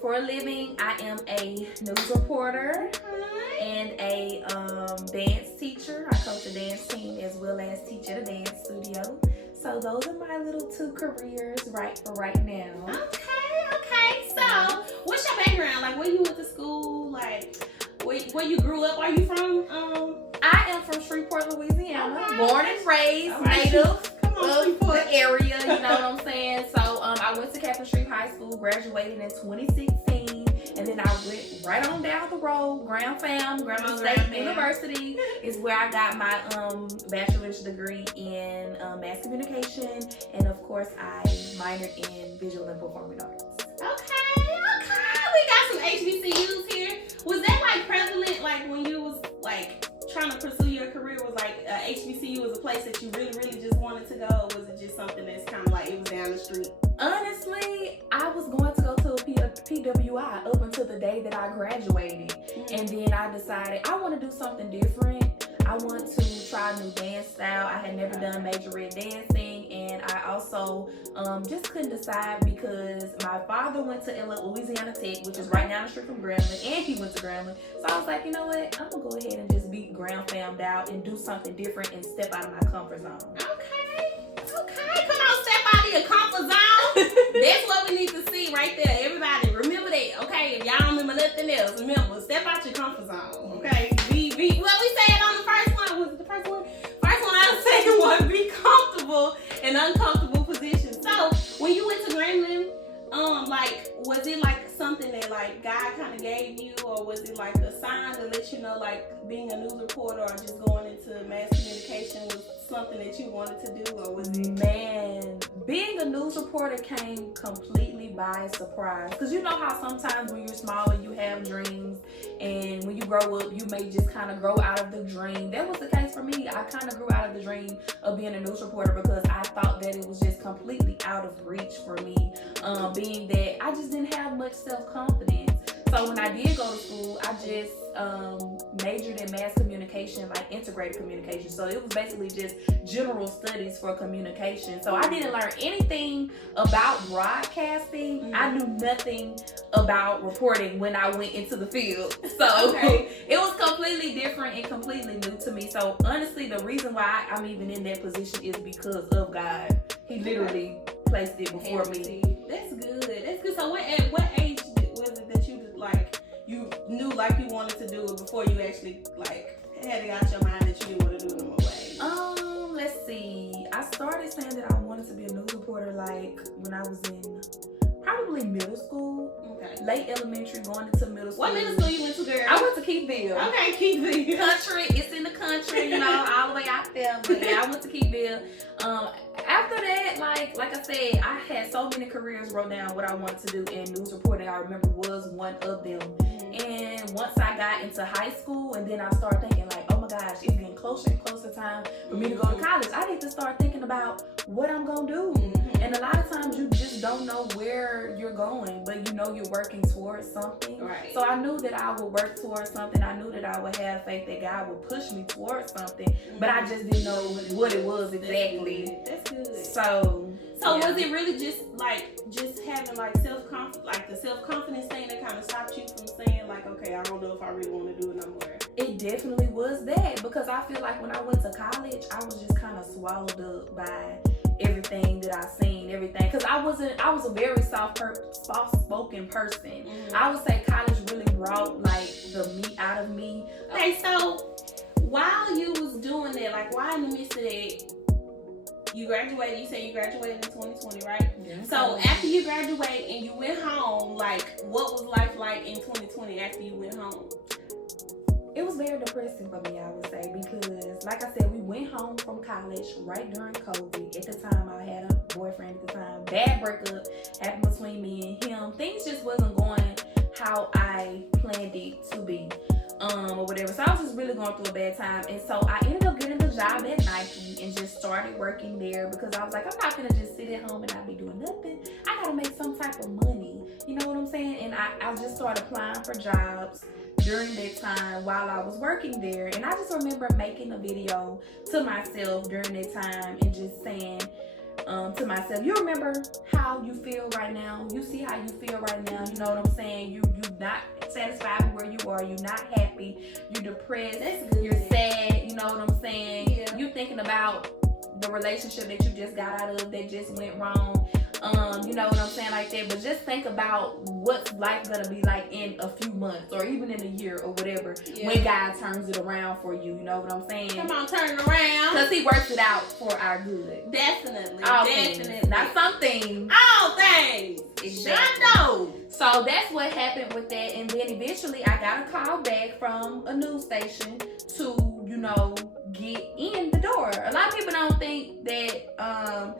For a living, I am a news reporter and a dance teacher. I coach a dance team as well as teach at a dance studio. So those are my little 2 careers right now. Okay. So, what's your background? Like, where you went to school? Like, where you grew up? Are you from? I am from Shreveport, Louisiana. Okay. Born and raised, native of the area. You know what I'm saying? So, I went to Captain Street High School, graduated in 2016, and then I went right on down the road. Graham State University is where I got my bachelor's degree in mass communication, and of course, I minored in visual and performing arts. Okay. We got some HBCUs here. Was that like prevalent, like when you was like trying to pursue your career? Was like HBCU was a place that you really just wanted to go? Or was it just something that's kind of like it was down the street? Honestly, I was going to go to a PWI up until the day that I graduated. And then I decided I want to do something different. I want to try a new dance style. I had never done majorette dancing, and I also just couldn't decide because my father went to Louisiana Tech, which is right down the street from Grambling, and he went to Grambling. So I was like, you know what? I'm going to go ahead and just be Gram fammed out and do something different and step out of my comfort zone. Okay. Come on, step out of your comfort zone. That's what we need to see right there. Everybody, remember that, okay? If y'all don't remember nothing else, remember, step out your comfort zone, okay? What we said on the first one, was it the first one? First one out of the second one, be comfortable in uncomfortable positions. So, when you went to Grambling, like, was it like something that like God kind of gave you, or was it like a sign to let you know like being a news reporter or just going into mass communication was something that you wanted to do, or was it? Man, being a news reporter came completely by surprise. Because you know how sometimes when you're smaller you have dreams, and when you grow up you may just kind of grow out of the dream. That was the case for me. I kind of grew out of the dream of being a news reporter because I thought that it was just completely out of reach for me, being that I just didn't have much self-confidence. So when I did go to school, I just majored in mass communication, like integrated communication. So it was basically just general studies for communication. So I didn't learn anything about broadcasting. I knew nothing about reporting when I went into the field. So it was completely different and completely new to me. So honestly, the reason why I'm even in that position is because of God. He literally placed it before me. That's good. So at what age was it that you just like you knew like you wanted to do it before you actually like had it out your mind that you didn't want to do it no more way? Let's see. I started saying that I wanted to be a news reporter like when I was in probably middle school. Late elementary, going into middle school. What middle school you went to, girl? I went to Keithville. Okay, Keithville. Country. It's in the country, you know, all the way out there. But yeah, I went to Keithville. After that, like I said, I had so many careers wrote down what I wanted to do, and news reporting, I remember, was one of them. And once I got into high school, and then I started thinking like, oh my gosh, it's getting closer and closer time for me to go to college. I need to start thinking about what I'm gonna do. And a lot of times you just don't know where you're going, but you know you're working towards something. Right. So I knew that I would work towards something. I knew that I would have faith that God would push me towards something, but I just didn't know what it was exactly. That's good. So yeah. Was it really just having like the self-confidence thing that kind of stopped you from saying like, okay, I don't know if I really want to do it no more? It definitely was that, because I feel like when I went to college, I was just kind of swallowed up by everything that I seen, everything. Because I was a very soft-spoken person. I would say college really brought like the me out of me. Okay, so while you was doing that, like while in the midst of that, you graduated, you said you graduated in 2020, right? Yeah. So after you graduated and you went home, like what was life like in 2020 after you went home? It was very depressing for me, I would say, because like I said, we went home from college right during COVID. At the time, I had a boyfriend at the time. Bad breakup happened between me and him. Things just wasn't going how I planned it to be, or whatever. So I was just really going through a bad time. And so I ended up getting a job at Nike and just started working there, because I was like, I'm not gonna just sit at home and not be doing nothing. I gotta make some type of money. You know what I'm saying? And I just started applying for jobs during that time while I was working there. And I just remember making a video to myself during that time and just saying, to myself, you remember how you feel right now? You see how you feel right now? You know what I'm saying? You not satisfied with where you are. You're not happy. You're depressed. That's good. You're sad. You know what I'm saying? Yeah. You thinking about the relationship that you just got out of that just went wrong. You know what I'm saying, like that. But just think about what's life gonna be like in a few months or even in a year or whatever, when God turns it around for you. You know what I'm saying? Come on, turn it around. Because He works it out for our good. Definitely. All Definitely. things, not some things. All things. Exactly. Shundo. So that's what happened with that. And then eventually I got a call back from a news station to, you know, get in the door. A lot of people don't think that,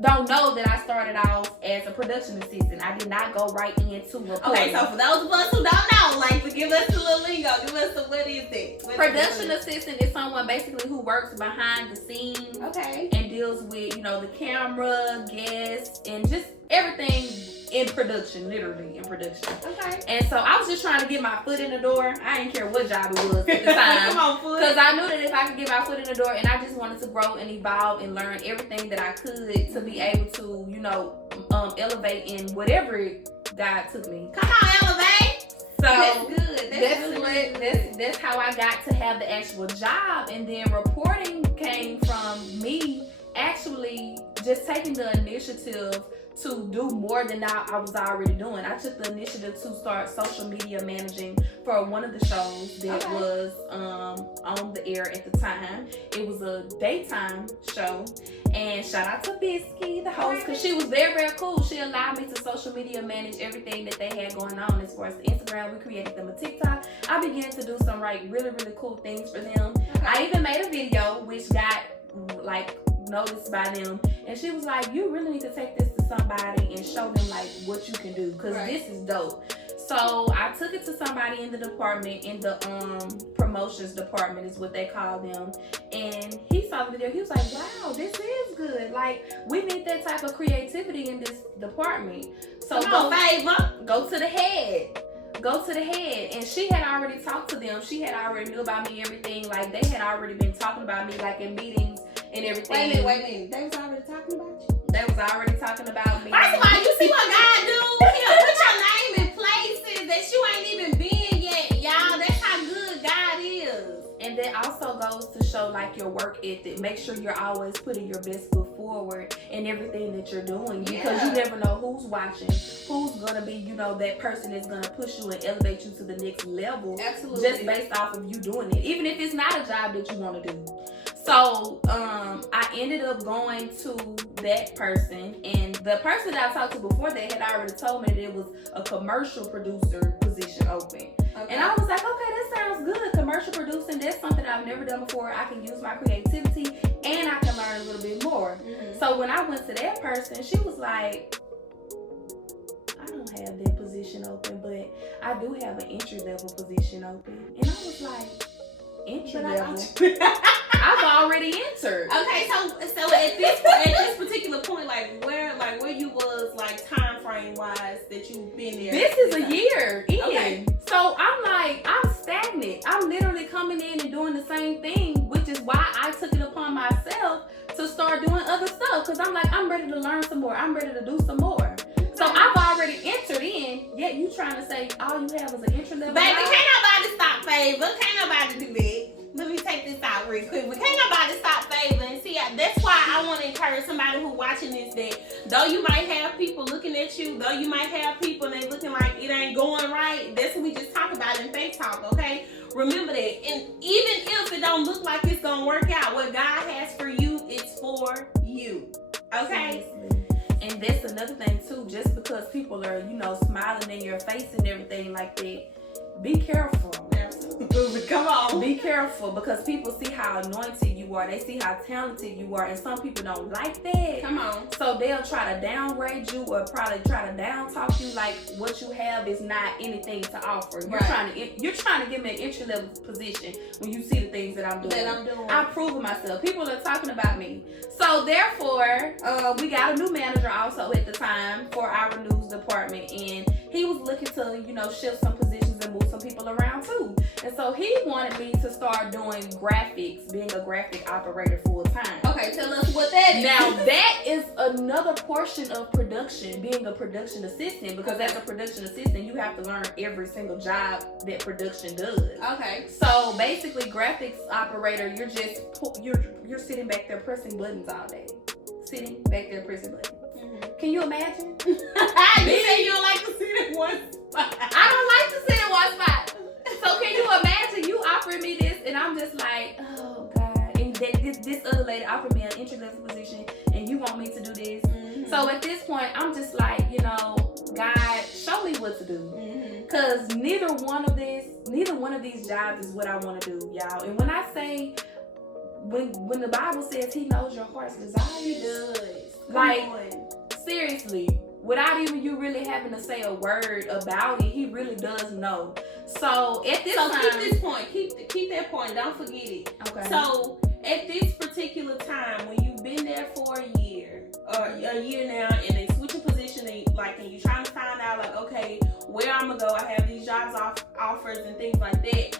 don't know that I started off as a production assistant. I did not go right into reporting. Okay, so for those of us who don't know, like, to give us a little lingo, give us a, what is it? Production assistant is someone basically who works behind the scenes. Okay. And deals with, you know, the camera, guests, and just everything in production, literally in production. Okay. And so I was just trying to get my foot in the door. I didn't care what job it was at the time. Come on, foot. Because I knew that if I could get my foot in the door, and I just wanted to grow and evolve and learn everything that I could to be able to, you know, elevate in whatever God took me. Come on, elevate. So that's good. That's how I got to have the actual job. And then reporting came from me actually just taking the initiative to do more than I was already doing. I took the initiative to start social media managing for one of the shows that was on the air at the time. It was a daytime show. And shout out to Bisky, the host, because she was very, very cool. She allowed me to social media manage everything that they had going on as far as Instagram. We created them a TikTok. I began to do some really, really cool things for them. I even made a video which got like noticed by them, and she was like, you really need to take this to somebody and show them like what you can do, because this is dope. So I took it to somebody in the department, in the promotions department is what they call them, and he saw the video. He was like, wow, this is good. Like, we need that type of creativity in this department. So go to the head. Go to the head. And she had already talked to them. She had already knew about me, everything. Like, they had already been talking about me, like in meetings and everything. Wait a minute. They was already talking about you? They was already talking about me. First of all, you see what God do? He'll put your name in places that you ain't even been yet, y'all. That's how good God is. And that also goes to show like your work ethic. Make sure you're always putting your best foot forward in everything that you're doing, because you never know who's watching, who's gonna be, you know, that person is gonna push you and elevate you to the next level. Absolutely. Just based off of you doing it, even if it's not a job that you want to do. So I ended up going to that person, and the person that I talked to before that had already told me that it was a commercial producer position open. And I was like, okay, that sounds good. Commercial producing, that's something I've never done before. I can use my creativity and I can learn a little bit more. So when I went to that person, she was like, I don't have that position open, but I do have an entry level position open. And I was like, entry level? I've already entered. Okay, so at this particular point, like where you was like time frame wise that you've been there. This is a year in. Okay. So I'm stagnant. I'm literally coming in and doing the same thing, which is why I took it upon myself to start doing other stuff. Because I'm like, I'm ready to learn some more. I'm ready to do some more. So I've already entered in, yet you trying to say all you have is an entry level. Baby, can't nobody stop favor. Can't nobody do that. Let me take this out real quick. But can't nobody stop favoring. See, that's why I want to encourage somebody who watching this, that though you might have people looking at you, though you might have people and they looking like it ain't going right, that's what we just talked about in Faith Talk, okay? Remember that. And even if it don't look like it's going to work out, what God has for you, it's for you, okay? Seriously. And that's another thing too, just because people are, you know, smiling in your face and everything like that, be careful. Come on. Be careful, because people see how anointed you are. They see how talented you are, and some people don't like that. Come on. So they'll try to downgrade you or probably try to down talk you like what you have is not anything to offer. You're trying to give me an entry level position when you see the things that I'm doing. I'm proving myself. People are talking about me. So therefore, we got a new manager also at the time for our news department, and he was looking to, you know, shift some positions to move some people around too. And so he wanted me to start doing graphics, being a graphic operator full time. Okay, tell us what that is. Now that is another portion of production, being a production assistant, because as a production assistant, you have to learn every single job that production does. Okay. So basically, graphics operator, you're sitting back there pressing buttons all day. Sitting back there pressing buttons. Can you imagine? You say you don't like to sit in one spot. I don't like to sit in one spot. So can you imagine you offering me this and I'm just like, oh God. And this other lady offered me an entry level position and you want me to do this. Mm-hmm. So at this point, I'm just like, God, show me what to do. Because neither one of these jobs is what I want to do, y'all. And when I say, when the Bible says he knows your heart's desire, he does. Like, seriously, without even you really having to say a word about it, he really does know. So at this time, keep this point, keep that point. Don't forget it. Okay. So at this particular time, when you've been there for a year or a year now, and they switch a position, and you're trying to find out, like, okay, where I'm gonna go. I have these jobs offers and things like that.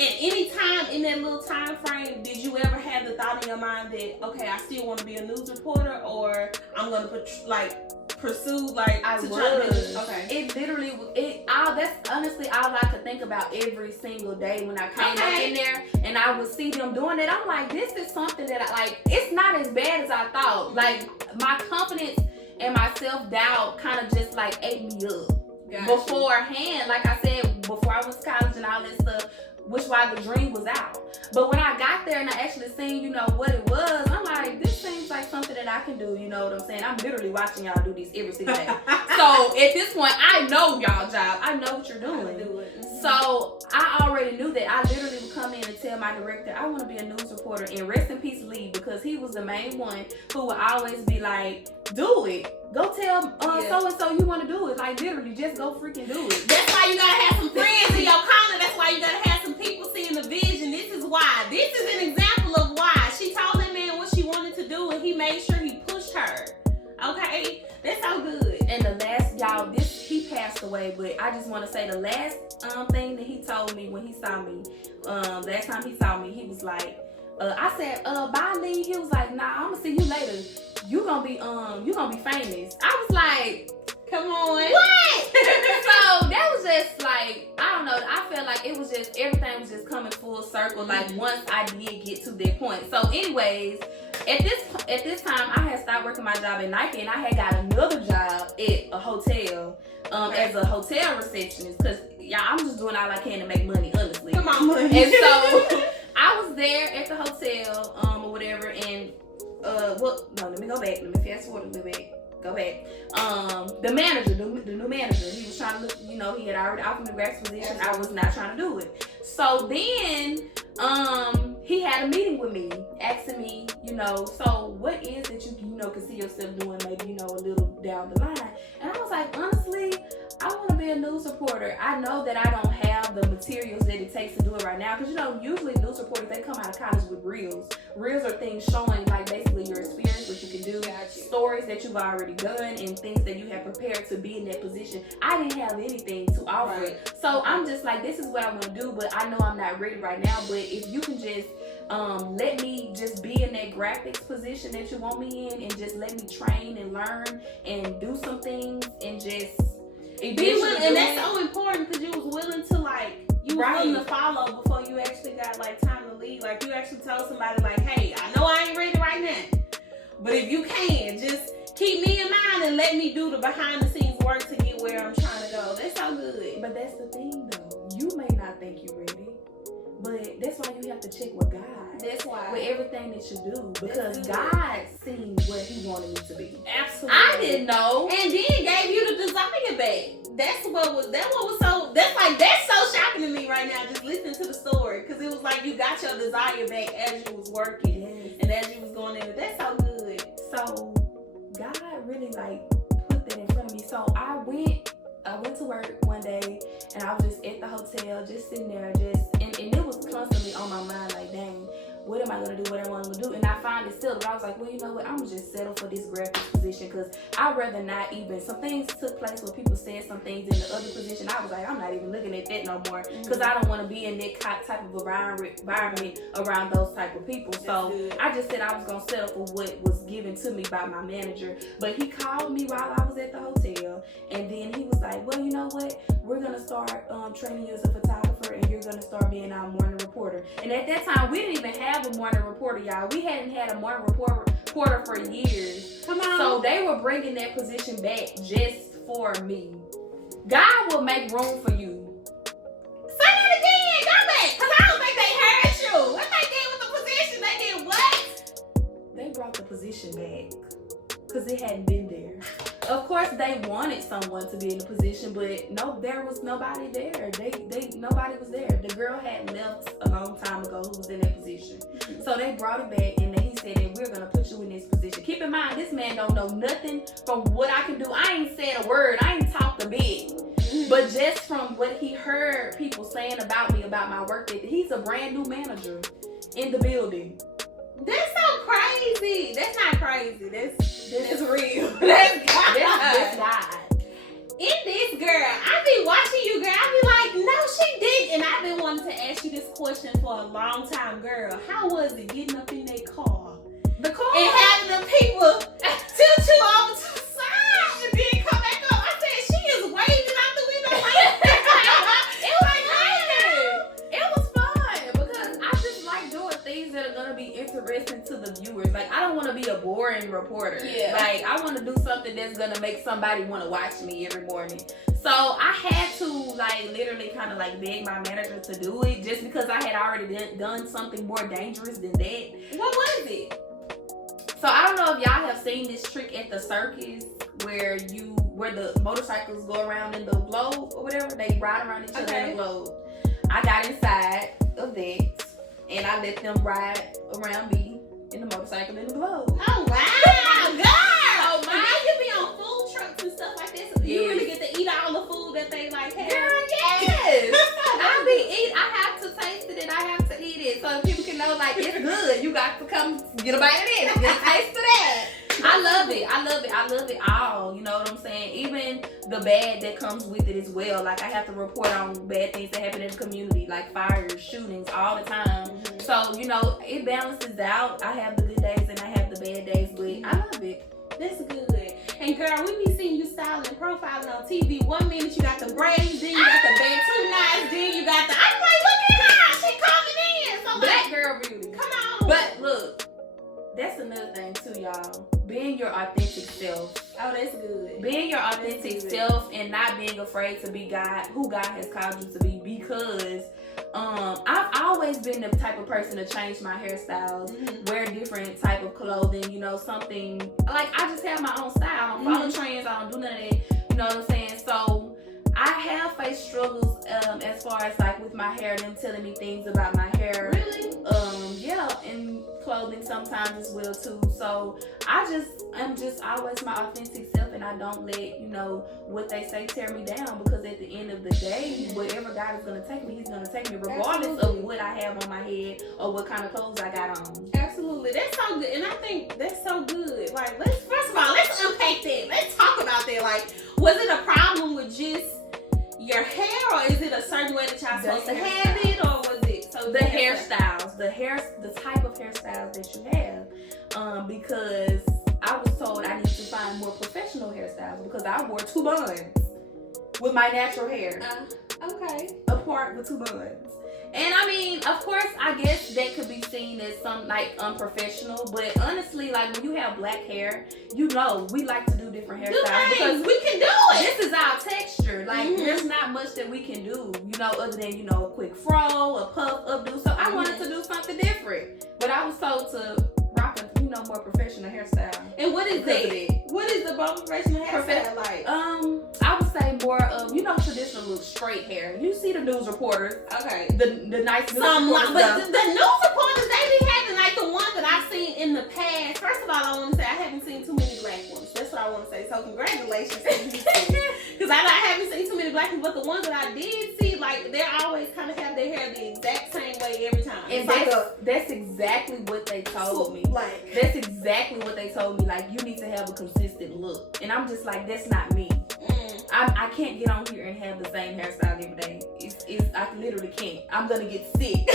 At any time in that little time frame, did you ever have the thought in your mind that, okay, I still want to be a news reporter, or I'm gonna pursue I was. Okay. It literally was. That's honestly all I could think about every single day when I came up in there, and I would see them doing it. I'm like, this is something that I like. It's not as bad as I thought. Like, my confidence and my self-doubt kind of just like ate me up. Beforehand, like I said, before I went to college and all that stuff, which why the dream was out. But when I got there and I actually seen, what it was, I'm like, this seems like something that I can do, you know what I'm saying? I'm literally watching y'all do this every single day. So at this point, I know y'all job. I know what you're doing. So I already knew that. I literally would come in and tell my director, I want to be a news reporter, and rest in peace Lee, because he was the main one who would always be like, do it. Go tell so-and-so you want to do it. Like, literally, just go freaking do it. That's why you got to have some friends in your corner. That's why you got to have some people seeing the vision. This is why. This is an example of why. She told that man what she wanted to do, and he made sure he pushed her. Okay? That's so good. And the last, he passed away, but I just want to say the last thing that he told me when he saw me, last time he saw me, he was like, I said, bye Lee. He was like, nah, I'm gonna see you later. You gonna be famous. I was like, come on. What? So that was just like, I don't know. I felt like it was just, everything was just coming full circle. Like, once I did get to that point. So anyways, at this time, I had stopped working my job at Nike, and I had got another job at a hotel as a hotel receptionist. Because I'm just doing all I can to make money, honestly. Come on, money. And so I was there at the hotel or whatever, and let me go back. Let me fast forward a little bit. Go back. The manager, the new manager, he was trying to look, he had already offered me the graphics position. I was not trying to do it. So then, he had a meeting with me, asking me, so what is it you can see yourself doing maybe, a little down the line? And I was like, honestly, I want to be a news reporter. I know that I don't have the materials that it takes to do it right now. Because, usually news reporters, they come out of college with reels. Reels are things showing, like, basically your experience, what you can do, stories that you've already done, and things that you have prepared to be in that position. I didn't have anything to offer. Right. So I'm just like, this is what I want to do, but I know I'm not ready right now. But if you can just let me just be in that graphics position that you want me in, and just let me train and learn and do some things, and just be willing. And that's so important, because you was willing to willing to follow before you actually got time to leave. Like, you actually told somebody hey, I know I ain't ready right now, but if you can, just keep me in mind and let me do the behind the scenes work to get where I'm trying to go. That's so good. But that's the thing though. You may not think you're ready, but that's why you have to check with God. That's why. With everything that you do. Because God seen where he wanted me to be. Absolutely. I didn't know. And then gave you the desire back. That's so shocking to me right now, just listening to the story. Because it was like you got your desire back as you was working. Yes. And as you was going in. That's so good. So God really put that in front of me. So I went to work one day, and I was just at the hotel, just sitting there, and it was constantly on my mind, like, dang, what am I gonna do? What am I gonna do? And I finally settled. I was like, well, you know what? I'm gonna just settle for this graphics position because I'd rather not even. Some things took place where people said some things in the other position. I was like, I'm not even looking at that no more because I don't want to be in that type of environment around those type of people. So I just said I was gonna settle for what was given to me by my manager. But he called me while I was at the hotel, and then he was like, well, you know what? We're gonna start training you as a photographer, and you're gonna start being our morning reporter. And at that time, we didn't even have a morning reporter, y'all. We hadn't had a morning reporter for years. Come on. So they were bringing that position back just for me. God will make room for you. Say that again. Go back, cause I don't think they heard you. What they did with the position? They did what? They brought the position back because it hadn't been there. Of course, they wanted someone to be in the position, but no, there was nobody there. Nobody was there. The girl had left a long time ago who was in that position. So they brought it back, and then he said that we're gonna put you in this position. Keep in mind, this man don't know nothing from what I can do. I ain't said a word. I ain't talked a bit. But just from what he heard people saying about me, about my work ethic, he's a brand new manager in the building. That's so crazy. That's not crazy. That's real. That's God. That's God. In this, girl, I be watching you, girl. I be like, no, she did. And I've been wanting to ask you this question for a long time, girl. How was it getting up in that car? The car. And having the people tilt you over to the side and then come back up. I said, she is waving out the window like It was fun. It was fun because I just like doing things that are gonna be interesting to the viewers. Like, I don't want to be a boring reporter. Yeah. Like, I want to do something that's gonna make somebody want to watch me every morning. So I had to like literally kind of like beg my manager to do it just because I had already done something more dangerous than that. What was it? So I don't know if y'all have seen this trick at the circus where the motorcycles go around in the globe or whatever. They ride around each other in the globe. I got inside of that and I let them ride around me in the motorcycle in the globe. Oh wow, girl! Oh my! And now you be on food trucks and stuff like this. So you really get to eat all the food that they like have. Girl, yes! I have to taste it and I have to eat it so people can know like it's good. You got to come get a bite of it. Get a taste of that. I love it. I love it all. You know what I'm saying? Even the bad that comes with it as well. Like I have to report on bad things that happen in the community, like fires, shootings, all the time. Mm-hmm. So, you know, it balances out. I have the good days and I have the bad days, but I love it. That's good. And girl, we be seeing you styling and profiling on TV. 1 minute you got the braids, then you got the Bantu knots, then you got the. I'm like, look at her, she coming in. So Black girl beauty. Come on. But look, that's another thing too, y'all. Being your authentic self. Oh, that's good. Being your authentic self and not being afraid to be God, who God has called you to be, because I've always been the type of person to change my hairstyles, wear different type of clothing, you know, something like I just have my own style. I don't follow trends, I don't do none of that, you know what I'm saying? So I have faced struggles as far as like with my hair, them telling me things about my hair. Really? Yeah, and clothing sometimes as well too. So I'm just always my authentic self, and I don't let, you know, what they say tear me down, because at the end of the day, wherever God is gonna take me, He's gonna take me regardless of what I have on my head or what kind of clothes I got on. Absolutely. That's so good. And I think that's so good. Like, first of all, let's unpack that. Let's talk about that. Like, was it a problem with just your hair, or is it a certain way that y'all supposed to have it, or was it so the hairstyles, the type of hairstyles that you have, because I was told I need to find more professional hairstyles because I wore 2 buns with my natural hair. Okay. Apart with 2 buns. And I mean, of course, I guess that could be seen as some like unprofessional, but honestly, like when you have black hair, you know, we like to do different hairstyles because we can do it. This is our texture. Like there's not much that we can do, you know, other than, you know, a quick fro, a puff, updo. So I wanted to do something different, but I was told to rock a, you know, more professional hairstyle. And what is that? What is the more professional hairstyle like? I would say more of, you know, traditional look, straight hair. You see the news reporters. Okay. The nice news reporters. But the news reporters, they be having like the ones that I've seen in the past. First of all, I want to say I haven't seen too many black ones. That's what I want to say. So congratulations to you, because I haven't seen too many many black people, but the ones that I did see, like, they always kind of have their hair the exact same way every time. And that's exactly what they told me. Like, that's exactly what they told me. Like, you need to have a consistent look. And I'm just like, that's not me. I can't get on here and have the same hairstyle every day. I literally can't. I'm gonna get sick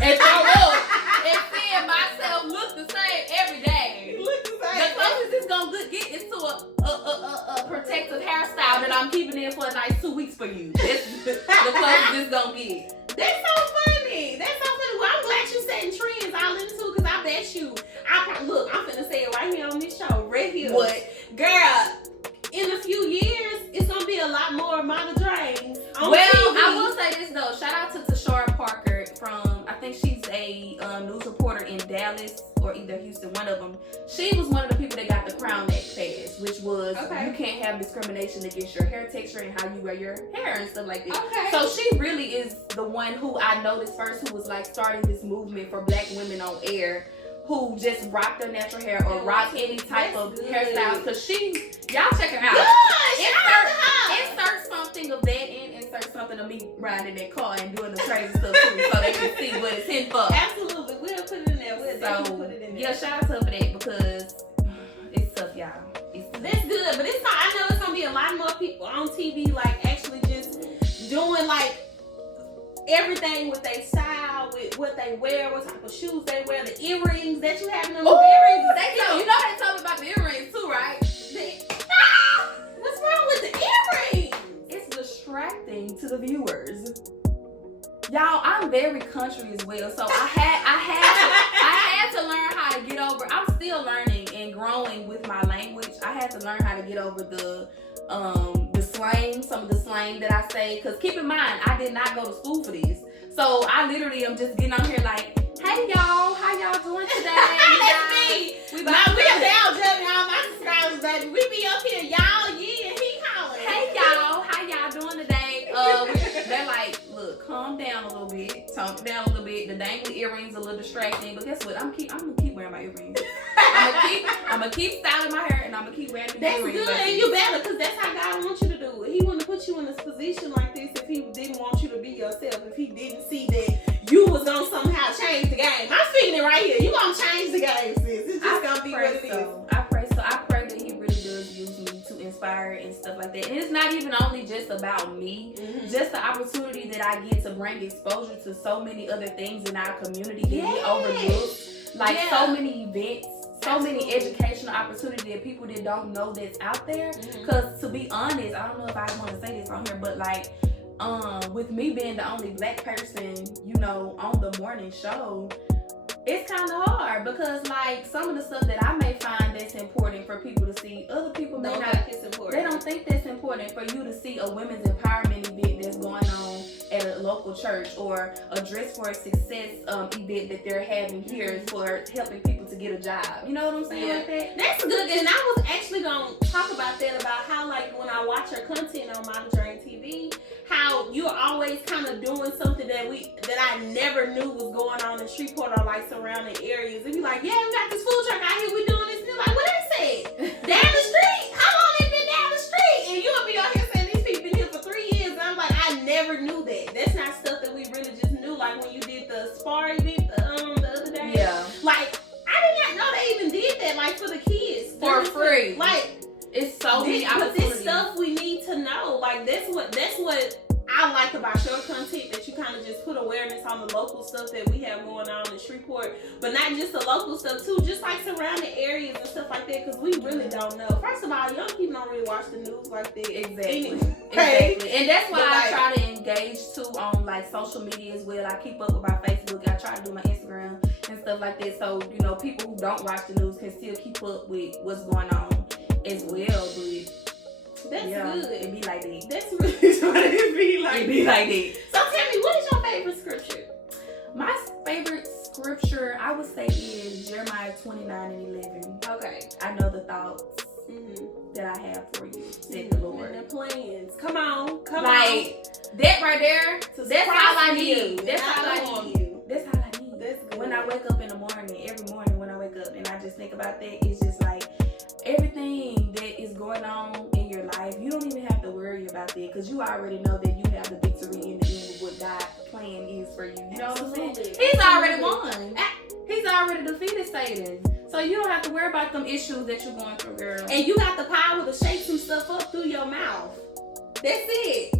and throw up and seeing myself look the same every day. Look the same. The closest it's gonna get is to a protective hairstyle that I'm keeping in for a nice 2 weeks for you. That's the closest it's gonna get. That's so funny. That's so funny. Well, I'm glad you setting trends all into, because I bet you. Look, I'm finna say it right here on this show, right here. What? Girl, in a few years, it's gonna be a lot more Mama Drains. Well, TV. I will say this though. Shout out to H.E.R. from, I think she's a news reporter in Dallas or either Houston, one of them. She was one of the people that got the Crown Act passed, which was you can't have discrimination against your hair texture and how you wear your hair and stuff like that. Okay. So she really is the one who I noticed first, who was like starting this movement for black women on air, who just rock their natural hair or rock any type of hairstyle. Cause y'all check her out. Insert something of that and insert something of me riding in that car and doing the crazy stuff too, so they can see what it's in for. Absolutely, we'll put it in there. We'll definitely put it in there. Yeah, shout out to her for that, because it's tough, y'all. It's tough. That's good, but it's not. I know it's gonna be a lot more people on TV, like actually just doing like everything with their style, with what they wear, what type of shoes they wear, the earrings that you have in them. Earrings. You know they told me about the earrings too, right? What's wrong with the earrings? It's distracting to the viewers. Y'all, I'm very country as well, so I had to learn how to get over. I'm still learning and growing with my language. I had to learn how to get over the slang, some of the slang that I say. Cause keep in mind, I did not go to school for this, so I literally am just getting on here like, hey y'all, how y'all doing today? That's me. We are down jumping all my subscribers, baby. We be up here, y'all, yeah, and he hollering. Hey y'all, how y'all doing today? They're like, look, calm down a little bit, tone it down a little bit. The dangly earrings a little distracting, but guess what? I'm gonna keep wearing my earrings. I'm gonna keep styling my hair, and I'm gonna keep wearing the earrings. That's good, and you better, because that's how God wants you to do it. He wouldn't put you in this position like this if he didn't want you to be yourself, if he didn't see that you was gonna somehow change the game. I'm speaking it right here. You gonna change the game, sis. It's just gonna be what it is. I pray so. I pray that he really does use me to inspire and stuff like that. And it's not even only just about me. Just the opportunity that I get to bring exposure to so many other things in our community that get overlooked. Like so many events, so many educational opportunities that people that don't know that's out there. Because to be honest, I don't know if I want to say this on here, but like, with me being the only black person, you know, on the morning show, it's kind of hard, because like some of the stuff that I may find that's important for people to see, other people may not. They don't think that's important for you to see a women's empowerment event that's going on at a local church, or a Dress for Success event that they're having here for helping people to get a job. You know what I'm saying? Like that? That's good. And I was actually gonna talk about that, about how like when I watch your content on Mama Drain TV, how you're always kind of doing something that I never knew was going on in Shreveport or like surrounding areas. And be like, yeah, we got this food truck out here, we doing this. And you're like, what they said? Down the street? How long they been down the street? And you'll be out here saying these people been here for 3 years. And I'm like, I never knew that. That's not stuff that we really just knew. Like when you did the H.E.R event the other day. Yeah. Like I did not know they even did that. Like for the kids for free. Like it's so many opportunities. But this stuff we need to know. Like that's what I like about your content, that you kind of just put awareness on the local stuff that we have going on in Shreveport, but not just the local stuff too, just like surrounding areas and stuff like that, because we really don't know. First of all, young people don't really watch the news like that. Exactly. Exactly. And that's why I try to engage too on like social media as well. I keep up with my Facebook. I try to do my Instagram and stuff like that, so you know people who don't watch the news can still keep up with what's going on as well. But that's good. It be like that. That's really what it be like. It be like that. So tell me, what is your favorite scripture? My favorite scripture, I would say, is Jeremiah 29:11. Okay. I know the thoughts that I have for you, said the Lord. And the plans. Come on. Like, that right there, that's all I need. That's all I need. That's good. When I wake up in the morning, every morning when I wake up and I just think about that, it's just like everything that is going on in your your life, you don't even have to worry about that because you already know that you have the victory in the end of what God's plan is for you. You know what I'm saying? He's already won. He's already defeated Satan. So you don't have to worry about them issues that you're going through, girl. And you got the power to shake some stuff up through your mouth. That's it.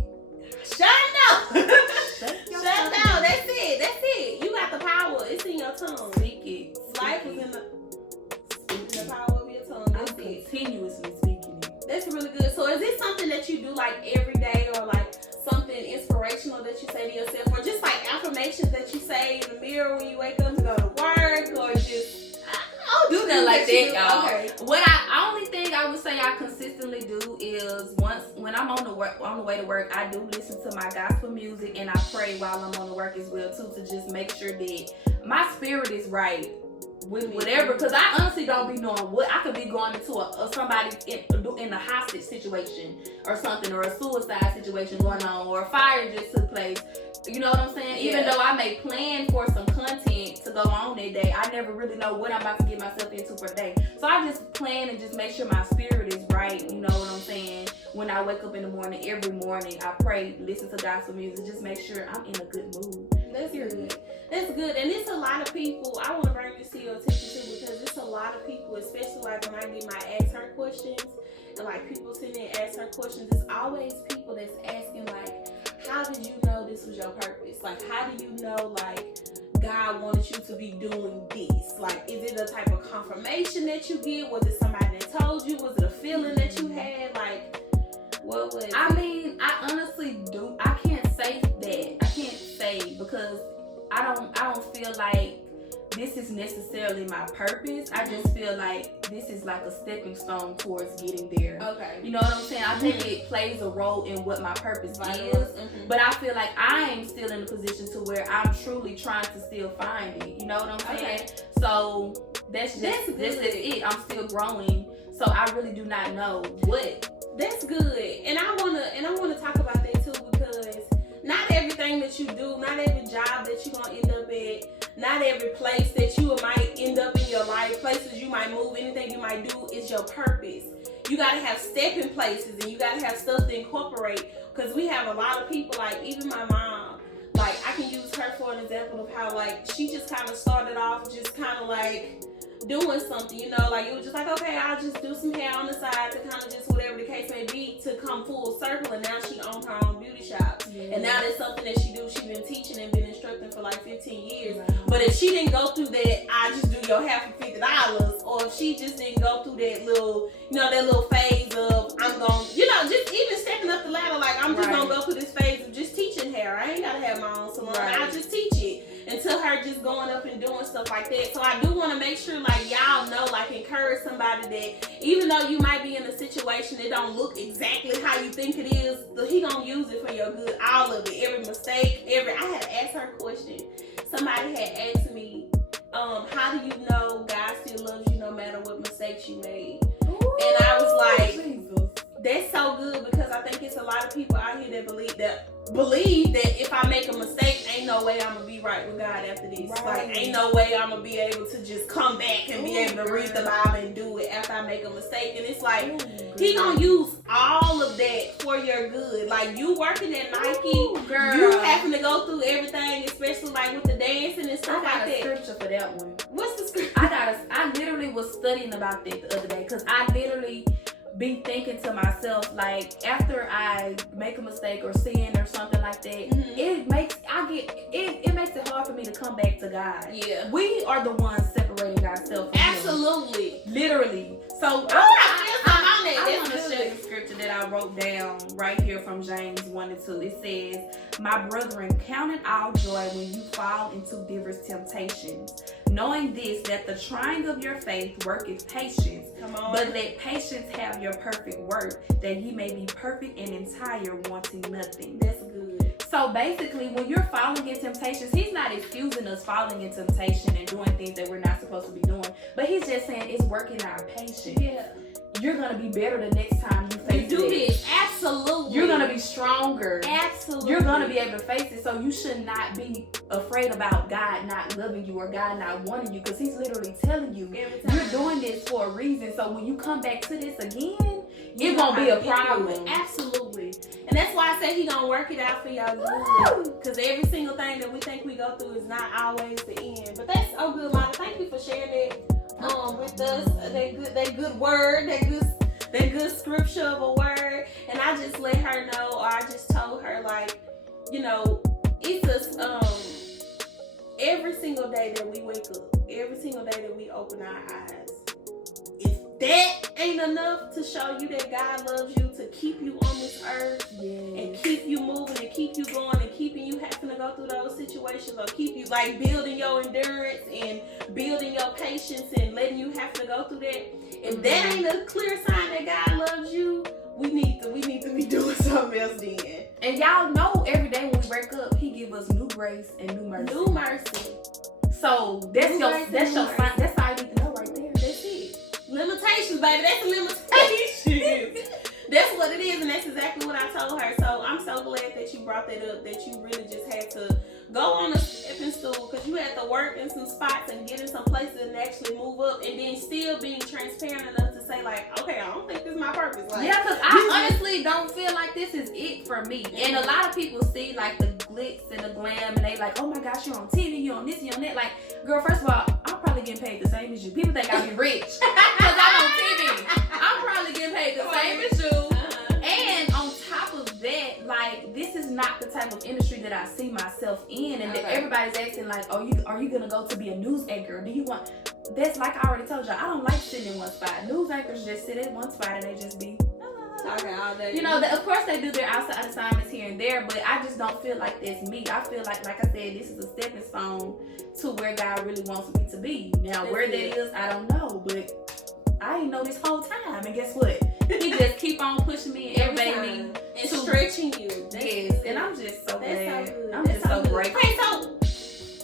Shut up. Shut down. That's it. That's it. You got the power. It's in your tongue. Speak it. Life is in the power of your tongue. That's it. Continuously speaking it. That's really good. So is this something that you do like every day, or like something inspirational that you say to yourself, or just like affirmations that you say in the mirror when you wake up to go to work, or just I don't do that like that, y'all. Okay. What I only thing I would say I consistently do is when I'm on the way to work, I do listen to my gospel music and I pray while I'm on the work as well too, to just make sure that my spirit is right with whatever, because I honestly don't be knowing what I could be going into somebody in a hostage situation or something, or a suicide situation going on, or a fire just took place. You know what I'm saying? Yeah. Even though I may plan for some content to go on that day, I never really know what I'm about to get myself into for the day. So I just plan and just make sure my spirit is right. You know what I'm saying? When I wake up in the morning, every morning, I pray, listen to gospel music, just make sure I'm in a good mood. That's good. That's good. And it's a lot of people, I want to bring this to your attention too, because it's a lot of people, especially like when I get my Ask Her questions, and like people sitting there and ask her questions, it's always people that's asking like, how did you know this was your purpose? Like, how do you know like God wanted you to be doing this? Like, is it a type of confirmation that you get? Was it somebody that told you? Was it a feeling that you had? Like, what was it? I mean, I honestly do. I can't say that. I can't say because I don't feel like this is necessarily my purpose. I just feel like this is like a stepping stone towards getting there. Okay. You know what I'm saying? I think it plays a role in what my purpose is. Mm-hmm. But I feel like I am still in a position to where I'm truly trying to still find it. You know what I'm saying? Okay. So that's just it. I'm still growing. So I really do not know what. That's good. And I wanna talk about that too, because not everything that you do, not every job that you're gonna end up at, not every place that you might end up in your life, places you might move, anything you might do is your purpose. You gotta have stepping places and you gotta have stuff to incorporate, because we have a lot of people, like even my mom, like I can use her for an example of how like she just kind of started off just kind of like doing something, you know, like it was just like, okay, I'll just do some hair on the side to kind of just whatever the case may be, to come full circle, and now she owns her own beauty shop. And now that's something that she do. She's been teaching and been instructing for like 15 years. Wow. But if she didn't go through that, I just do your hair for $50, or if she just didn't go through that little, you know, that little phase of I'm going, you know, just even stepping up the ladder, like I'm just gonna go through this phase of just teaching hair. I ain't gotta have my own salon. I just teach it. Until her just going up and doing stuff like that. So I do want to make sure like y'all know, like encourage somebody that even though you might be in a situation that don't look exactly how you think it is, he gonna use it for your good. All of it, every mistake, I had to ask her a question. Somebody had asked me, how do you know God still loves you no matter what mistakes you made? Ooh, and I was like, Jesus. That's so good, because I think it's a lot of people out here that believe that if I make a mistake, ain't no way I'm gonna be right with God after this. Right. Like, ain't no way I'm gonna be able to just come back and be able to read the Bible and do it after I make a mistake. And it's like, he gonna use all of that for your good. Like, you working at Nike, you having to go through everything, especially like with the dancing and stuff like that. I got a scripture for that one. What's the scripture? I literally was studying about that the other day, because I literally be thinking to myself, like, after I make a mistake or sin or something like that, it makes it hard for me to come back to God. Yeah, we are the ones separating ourselves from absolutely Him. Literally. So I want to share the scripture that I wrote down right here from James 1-2. It says, "My brethren, count it all joy when you fall into diverse temptations, knowing this, that the trying of your faith worketh patience. But let patience have your perfect work, that ye may be perfect and entire, wanting nothing." That's good. So basically, when you're falling in temptations, he's not excusing us falling in temptation and doing things that we're not supposed to be doing, but he's just saying it's working our patience. Yeah. You're gonna be better the next time you face this. Absolutely. You're gonna be stronger. Absolutely. You're gonna be able to face it. So you should not be afraid about God not loving you or God not wanting you, because he's literally telling you you're doing this for a reason. So when you come back to this again, it won't be a problem. Absolutely. And that's why I say he gonna work it out for y'all good. Because every single thing that we think we go through is not always the end. But that's so good, Mama. Thank you for sharing that with us. That good word, that good scripture of a word. And I just let her know, or I just told her, like, you know, it's just every single day that we wake up, every single day that we open our eyes, if that ain't enough to show you that God loves you, to keep you on this earth, and keep you moving and keep you going and keeping you having to go through those situations, or keep you like building your endurance and building your patience and letting you have to go through that. If that ain't a clear sign that God loves you, we need to be doing something else then. And y'all know every day when we wake up, he give us new grace and new mercy. New mercy. So that's your sign. That's all you need to know right there. That's it. Limitations, baby. That's limitations. That's what it is, and that's exactly what I told her. So I'm so glad that you brought that up, that you really just had to go on a stepping stool, because you had to work in some spots and get in some places and actually move up, and then still being transparent enough to say, like, okay, I don't think this is my purpose. Like, yeah, because I honestly don't feel like this is it for me. And a lot of people see like the glitz and the glam, and they like, oh my gosh, you're on TV, you're on this, you're on that. Like, girl, first of all, I'm probably getting paid the same as you. People think I be rich because I'm on TV. I'm probably getting paid the same as you. And on top of that, like, this is not the type of industry that I see myself in, and that everybody's asking like, are you gonna go to be a news anchor? Do you want? That's like I already told y'all, I don't like sitting in one spot. News anchors just sit in one spot and they just be talking all day. You know, of course they do their outside assignments here and there, but I just don't feel like that's me. I feel like I said, this is a stepping stone to where God really wants me to be. Now, where that is, I don't know, but I didn't know this whole time. And guess what? He just keep on pushing me and elevating me and stretching you. Yes, and I'm just so glad. So I'm just so grateful. Okay, so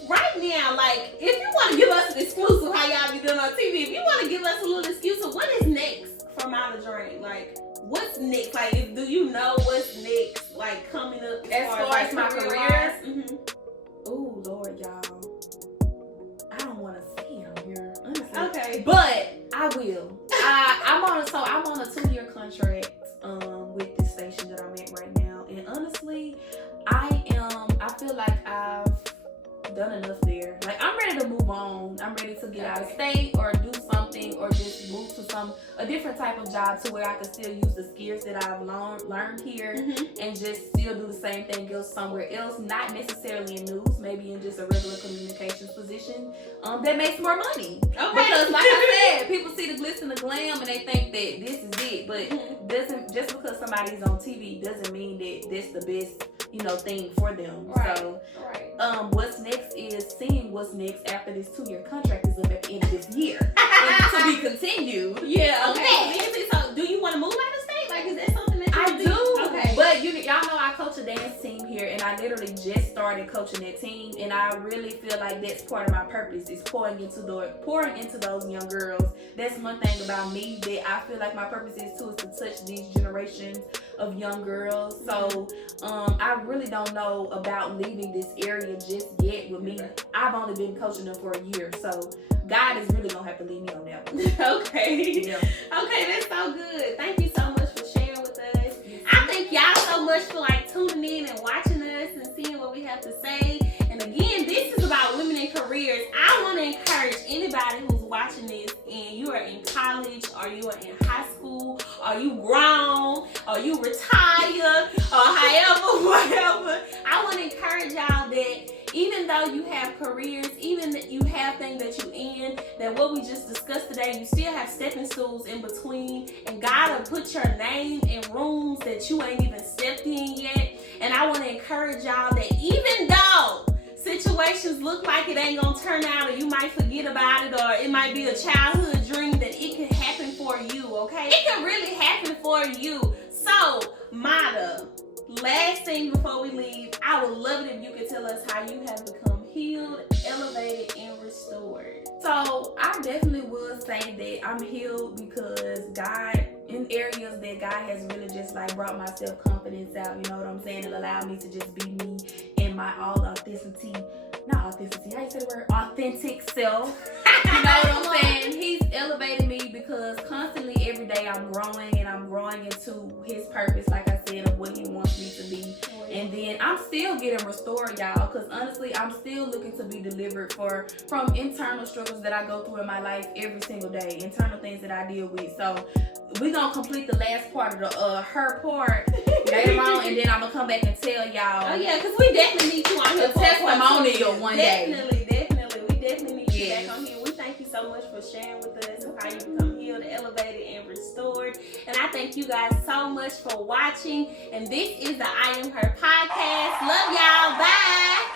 right now, like, if you want to give us an exclusive, how y'all be doing on TV, if you want to give us a little exclusive, what is next for Mama Drain? Like, what's next? Like, do you know what's next? Like, coming up as far as my career? Mm-hmm. Ooh, Lord, y'all. I don't want to say it on here, honestly. Okay. But I will. I'm on a 2-year contract with this station that I'm at right now. And honestly, I feel like I've done enough there. Like, I'm ready to move on. I'm ready to get out of state or do something, or just move to a different type of job to where I can still use the skills that I've learned here, and just still do the same thing else somewhere else, not necessarily in news, maybe in just a regular communications position that makes more money. Okay. Because like I said, people see the glitz and the glam and they think that this is it, but doesn't just because somebody's on TV doesn't mean that that's the best, thing for them. Right. So what's next is seeing what's next after this 2-year contract is up at the end of this year. And to be continued. Yeah, okay. So do you want to move out of state? Like, is that something that you do? Okay. But y'all know I coach a dance team here, and I literally just started coaching that team, and I really feel like that's part of my purpose, is pouring into those young girls. That's one thing about me that I feel like my purpose is to touch these generations of young girls. So I really don't know about leaving this area just yet with me. I've only been coaching them for a year, so God is really gonna have to leave me on that one. Okay. Yeah. Okay, that's so good. Thank you so much for sharing with us. I thank y'all so much for tuning in and watching us and seeing what we have to say. And again, this is about women in careers. I want to encourage anybody who's watching this and you are in college, or you are in high school, or you grown, or you retired, or whatever. I want to encourage y'all that even though you have careers, even that you have things that you in, that what we just discussed today, you still have stepping stools in between, and God will put your name in rooms that you ain't even stepped in yet. And I want to encourage y'all that even though situations look like it ain't gonna turn out, or you might forget about it, or it might be a childhood dream, that it can happen for you, okay? It can really happen for you. So, Mata, last thing before we leave, I would love it if you could tell us how you have become healed, elevated, and restored. So I definitely would say that I'm healed because God, in areas that God has really just brought my self-confidence out, you know what I'm saying, and allowed me to just be me in my all authenticity. not authenticity, how you say the word? Authentic self. You know what I'm saying? He's elevated me because constantly every day I'm growing and I'm growing into his purpose, like I said, of what he wants me to be. And then I'm still getting restored, y'all, because honestly, I'm still looking to be delivered from internal struggles that I go through in my life every single day, internal things that I deal with. So we're going to complete the last part of the her part later on, and then I'm going to come back and tell y'all. Oh, yeah, because we definitely need you on here a testimonial one day. Definitely. We definitely need you back on here. We thank you so much for sharing with us and how you become healed, elevated, and restored. And I thank you guys so much for watching. And this is the I Am Her podcast. Love y'all. Bye.